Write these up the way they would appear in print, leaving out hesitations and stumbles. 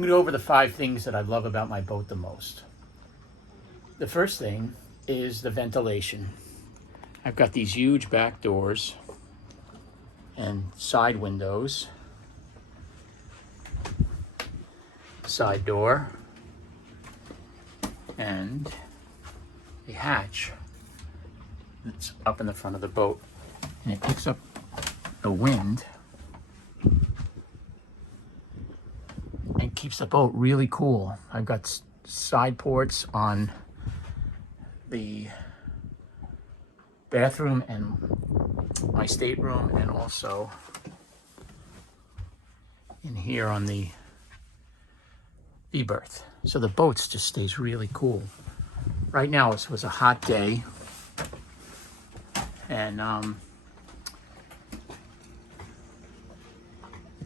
I'm going to go over the 5 things that I love about my boat the most. The first thing is the ventilation. I've got these huge back doors and side windows. Side door and a hatch that's up in the front of the boat, and it picks up the wind and keeps the boat really cool. I've got side ports on the bathroom and my stateroom, and also in here on the berth. So the boat just stays really cool. Right now it was a hot day, and the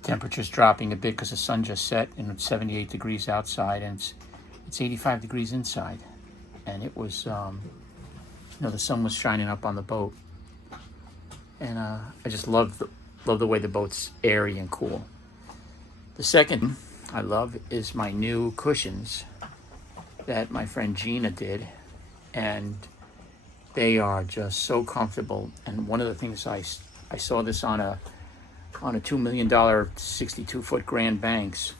temperature's dropping a bit because the sun just set, and it's 78 degrees outside, and it's 85 degrees inside. And it was, the sun was shining up on the boat, and I just love the way the boat's airy and cool. The second I love is my new cushions that my friend Gina did, and they are just so comfortable. And one of the things I saw this on a $2 million 62-foot Grand Banks,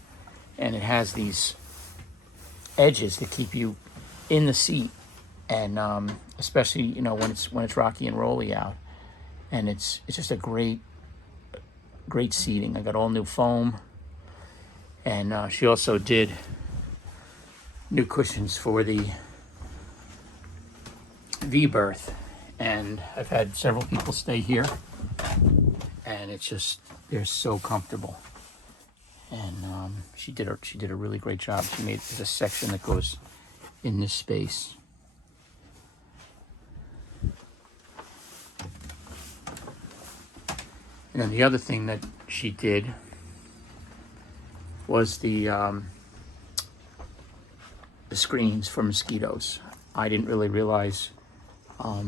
and it has these edges that keep you in the seat, and especially when it's rocky and rolly out, and it's just a great seating. I got all new foam. And she also did new cushions for the V-berth. And I've had several people stay here, and they're so comfortable. And she did a really great job. There's a section that goes in this space. And then the other thing that she did was the screens for mosquitoes. I didn't really realize how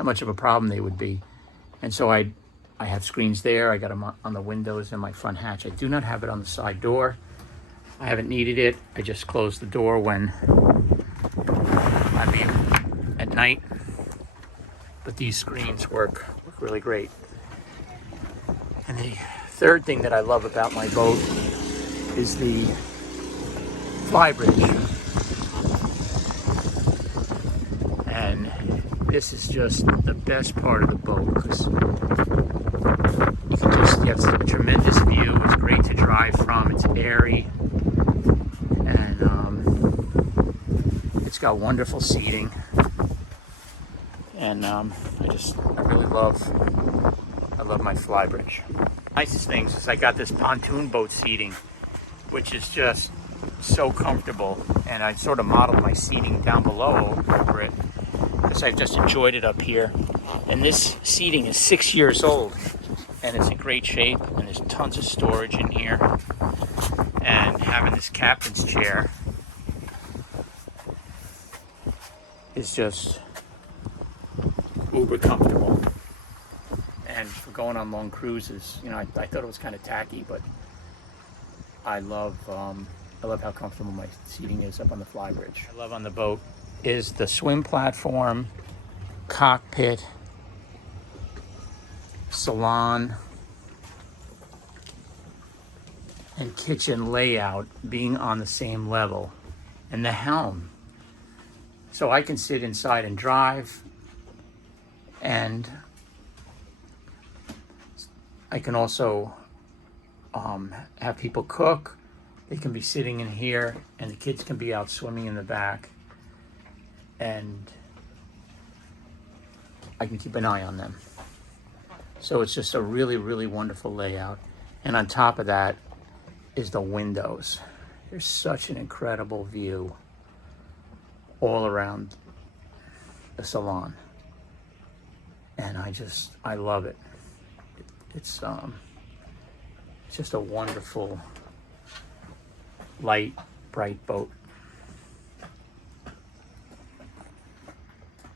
much of a problem they would be, and so I have screens there. I got them on the windows and my front hatch. I do not have it on the side door. I haven't needed it. I just close the door when I leave at night. But these screens work really great. And the third thing that I love about my boat is the Flybridge. And this is just the best part of the boat, because you have a tremendous view. It's great to drive from. It's airy, and it's got wonderful seating. And I really love my Flybridge. Nicest things is I got this pontoon boat seating, which is just so comfortable, and I sort of modeled my seating down below over it because I've just enjoyed it up here. And this seating is 6 years old, and it's in great shape, and there's tons of storage in here. And having this captain's chair is just uber comfortable. And for going on long cruises, I thought it was kind of tacky, but I love how comfortable my seating is up on the Flybridge. I love on the boat is the swim platform, cockpit, salon, and kitchen layout being on the same level, and the helm. So I can sit inside and drive, and I can also have people cook. They can be sitting in here, and the kids can be out swimming in the back, and I can keep an eye on them. So it's just a really, really wonderful layout. And on top of that is the windows. There's such an incredible view all around the Salon, and I love it. It's just a wonderful, light, bright boat.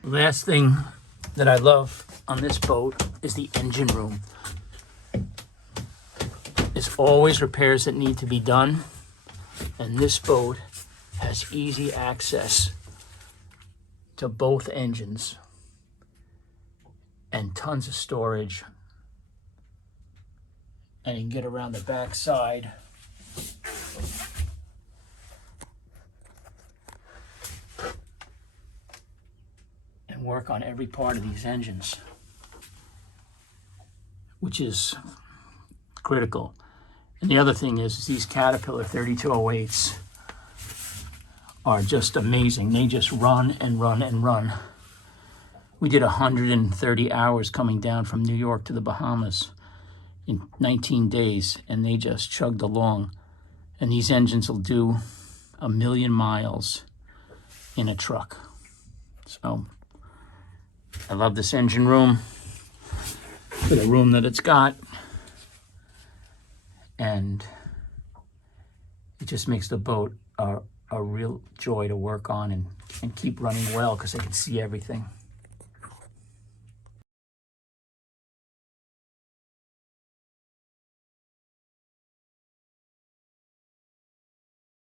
Last thing that I love on this boat is the engine room. There's always repairs that need to be done, And this boat has easy access to both engines and tons of storage. And you can get around the back side and work on every part of these engines, which is critical. And the other thing is these Caterpillar 3208s are just amazing. They just run and run and run. We did 130 hours coming down from New York to the Bahamas in 19 days, and they just chugged along. And these engines will do 1,000,000 miles in a truck. So I love this engine room for the room that it's got. And it just makes the boat a real joy to work on and keep running well because I can see everything.